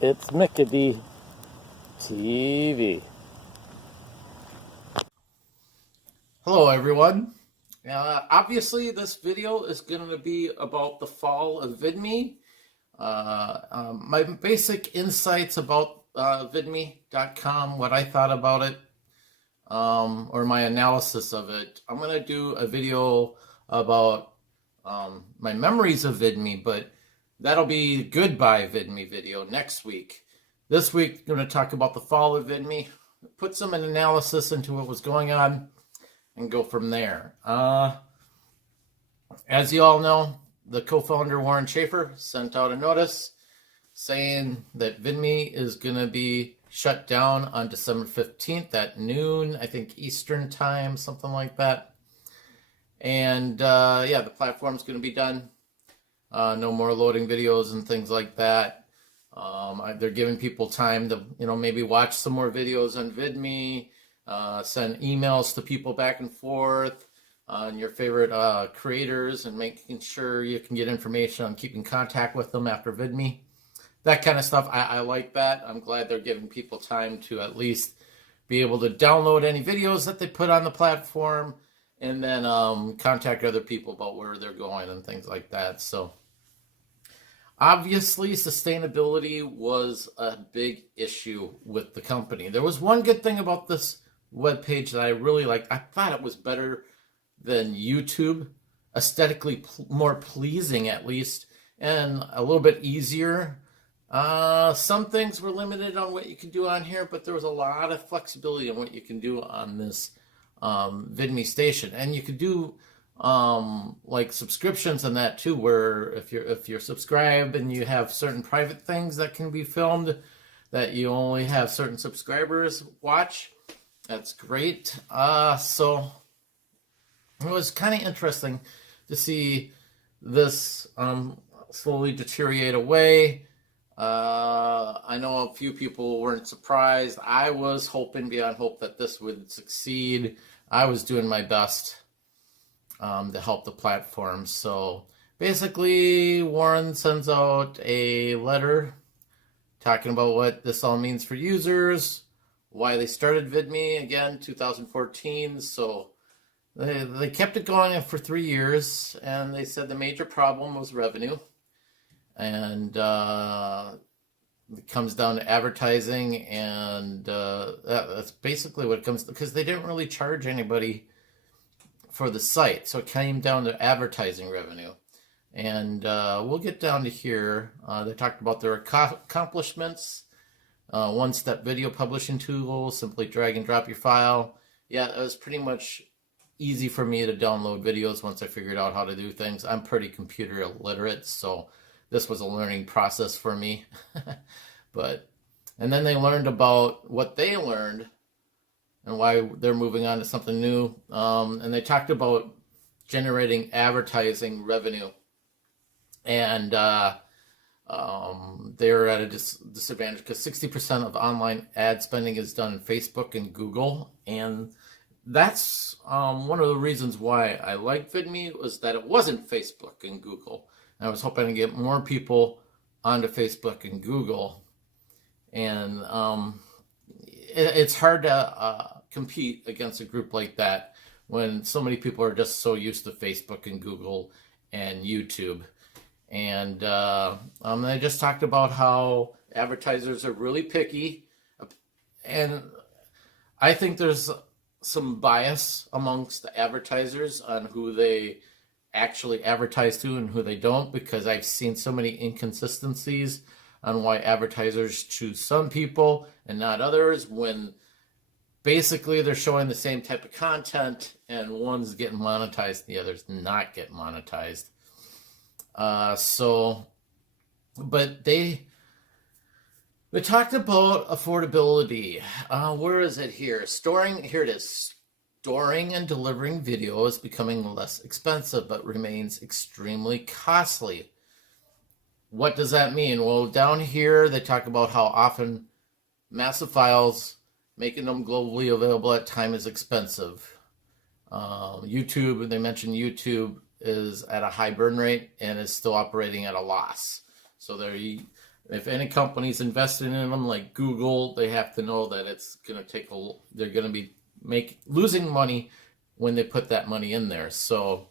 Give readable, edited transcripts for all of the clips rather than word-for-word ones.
It's Mickey TV. Hello everyone. Obviously this video is going to be about the Fall of Vidme. My basic insights about vidme.com, what I thought about it, or my analysis of it. I'm going to do a video about my memories of Vidme, but that'll be goodbye Vidme video next week. This week, I'm going to talk about the Fall of Vidme, put some analysis into what was going on, and go from there. As you all know, the co-founder Warren Schaefer sent out a notice saying that Vidme is going to be shut down on December 15th at noon, I think Eastern time, something like that. And yeah, the platform's going to be done. No more loading videos and things like that. They're giving people time to, maybe watch some more videos on Vidme, send emails to people back and forth on your favorite creators, and making sure you can get information on keeping contact with them after Vidme. That kind of stuff, I like that. I'm glad they're giving people time to at least be able to download any videos that they put on the platform, and then contact other people about where they're going and things like that. So obviously, sustainability was a big issue with the company. There was one good thing about this webpage that I really liked. I thought it was better than YouTube, aesthetically more pleasing at least, and a little bit easier. Some things were limited on what you could do on here, but there was a lot of flexibility on what you can do on this Vidme station, and you could do like subscriptions and that too, where if you're subscribed and you have certain private things that can be filmed that you only have certain subscribers watch, that's great. So it was kind of interesting to see this slowly deteriorate away. I know a few people weren't surprised. I was hoping beyond hope that this would succeed. I was doing my best to help the platform. So basically, Warren sends out a letter talking about what this all means for users, why they started Vidme again, 2014. So they kept it going for 3 years, and they said the major problem was revenue, and it comes down to advertising, and that's basically what it comes to, because they didn't really charge anybody for the site, so it came down to advertising revenue. And we'll get down to here. They talked about their accomplishments. One-step video publishing tool, simply drag and drop your file. Yeah, it was pretty much easy for me to download videos once I figured out how to do things. I'm pretty computer illiterate, so this was a learning process for me. And then they learned about what they learned and why they're moving on to something new. And they talked about generating advertising revenue. And they're at a disadvantage because 60% of online ad spending is done in Facebook and Google. And that's one of the reasons why I liked Vidme, was that it wasn't Facebook and Google. And I was hoping to get more people onto Facebook and Google. And it's hard to compete against a group like that when so many people are just so used to Facebook and Google and YouTube. And they just talked about how advertisers are really picky, and I think there's some bias amongst the advertisers on who they actually advertise to and who they don't, because I've seen so many inconsistencies on why advertisers choose some people and not others, when basically they're showing the same type of content and one's getting monetized and the other's not getting monetized. But they talked about affordability. Where is it here? Here it is. Storing and delivering video is becoming less expensive, but remains extremely costly. What does that mean? Well, down here, they talk about how often massive files, making them globally available at time, is expensive. YouTube, they mentioned YouTube is at a high burn rate and is still operating at a loss. So If any company's invested in them, like Google, they have to know that it's going to take they're going to be losing money when they put that money in there. So,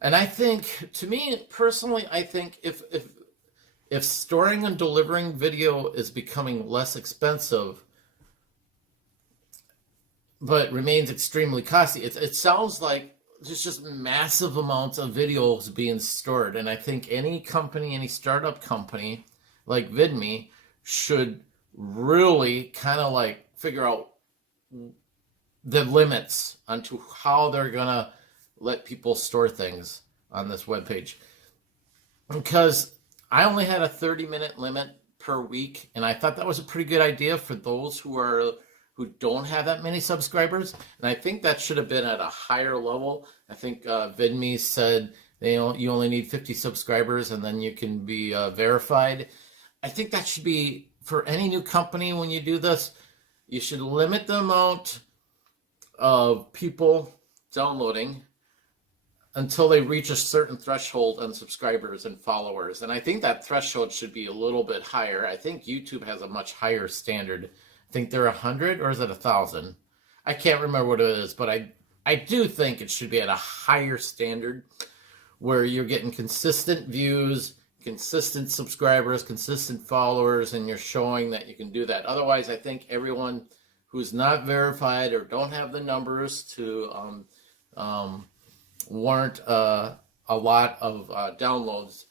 and I think, to me personally, I think if storing and delivering video is becoming less expensive, but remains extremely costly, it sounds like there's just massive amounts of videos being stored. And I think any company, any startup company like Vidme should really kind of like figure out the limits onto how they're gonna let people store things on this webpage. Because I only had a 30-minute limit per week, and I thought that was a pretty good idea for those who don't have that many subscribers. And I think that should have been at a higher level. I think Vidme said you only need 50 subscribers and then you can be verified. I think that should be for any new company. When you do this, you should limit the amount of people downloading until they reach a certain threshold on subscribers and followers. And I think that threshold should be a little bit higher. I think YouTube has a much higher standard. I think they're 100, or is it 1,000? I can't remember what it is, but I do think it should be at a higher standard where you're getting consistent views, consistent subscribers, consistent followers, and you're showing that you can do that. Otherwise, I think everyone who's not verified or don't have the numbers to warrant a lot of downloads,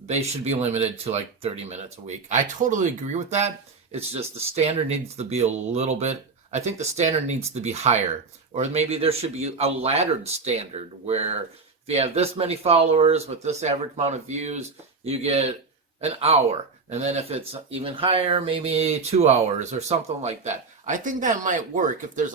they should be limited to like 30 minutes a week. I totally agree with that. It's just the standard needs to be a little bit, I think the standard needs to be higher. Or maybe there should be a laddered standard where if you have this many followers with this average amount of views, you get an hour. And then if it's even higher, maybe 2 hours or something like that. I think that might work if there's a